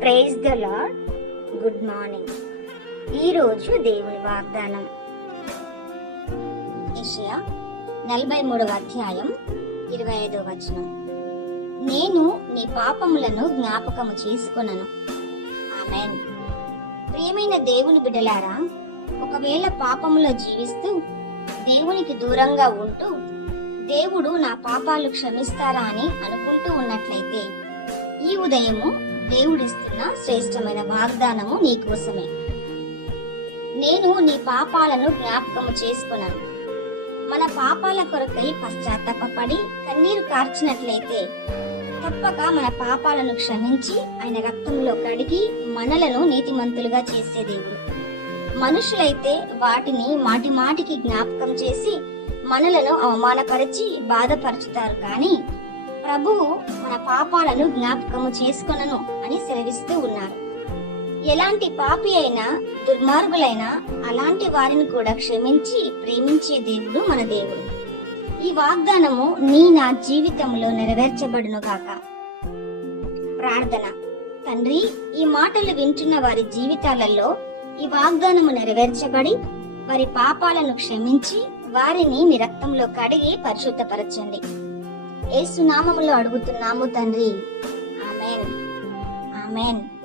Praise the Lord good morning ఈరోజు దేవుని వాగ్దానం. యెషయా నలభై మూడవ అధ్యాయం ఇరవై ఐదవ వచనం. నేను నీ పాపములను జ్ఞాపకము చేసుకున్నాను ఆమెన్. ప్రియమైన దేవుని బిడ్డలారా ఒకవేళ పాపములో జీవిస్తూ దేవునికి దూరంగా ఉంటూ దేవుడు నా పాపాలు క్షమిస్తారా అని అనుకుంటూ ఉన్నట్లయితే ఈ ఉదయము దేవుడిస్తున్న శ్రేష్టమైన వాగ్దానము నీకోసమే నేను నీ పాపాలను జ్ఞాపకము చేసుకున్నాను మన పాపాల కొరకై పశ్చాత్తాపడి కన్నీరు కార్చినట్లయితే తప్పక మన పాపాలను క్షమించి ఆయన రక్తంలో కడిగి మనలను నీతిమంతులుగా చేసే దేవుడు. మనుషులైతే వాటిని మాటి మాటికి జ్ఞాపకం చేసి మనలను అవమానపరిచి బాధపరుచుతారు కానీ ప్రభువు మన పాపాలను జ్ఞాపకము చేసుకొనను అని సెలవిస్తూ ఉన్నారు. ఎలాంటి పాపి అయినా దుర్మార్గులైనా అలాంటి వారిని కూడా క్షమించి ప్రేమించే దేవుడు మన దేవుడు. ఈ వాగ్దానము నీ నా జీవితంలో నెరవేర్చబడును గాక. ప్రార్థన. తండ్రి ఈ మాటలు వింటున్న వారి జీవితాలలో ఈ వాగ్దానము నెరవేర్చబడి వారి పాపాలను క్షమించి వారిని మీ రక్తంలో కడిగి పరిశుద్ధపరచండి. ఏసునామములో అడుగుతున్నాము తండ్రి. ఆమెన్. ఆమెన్.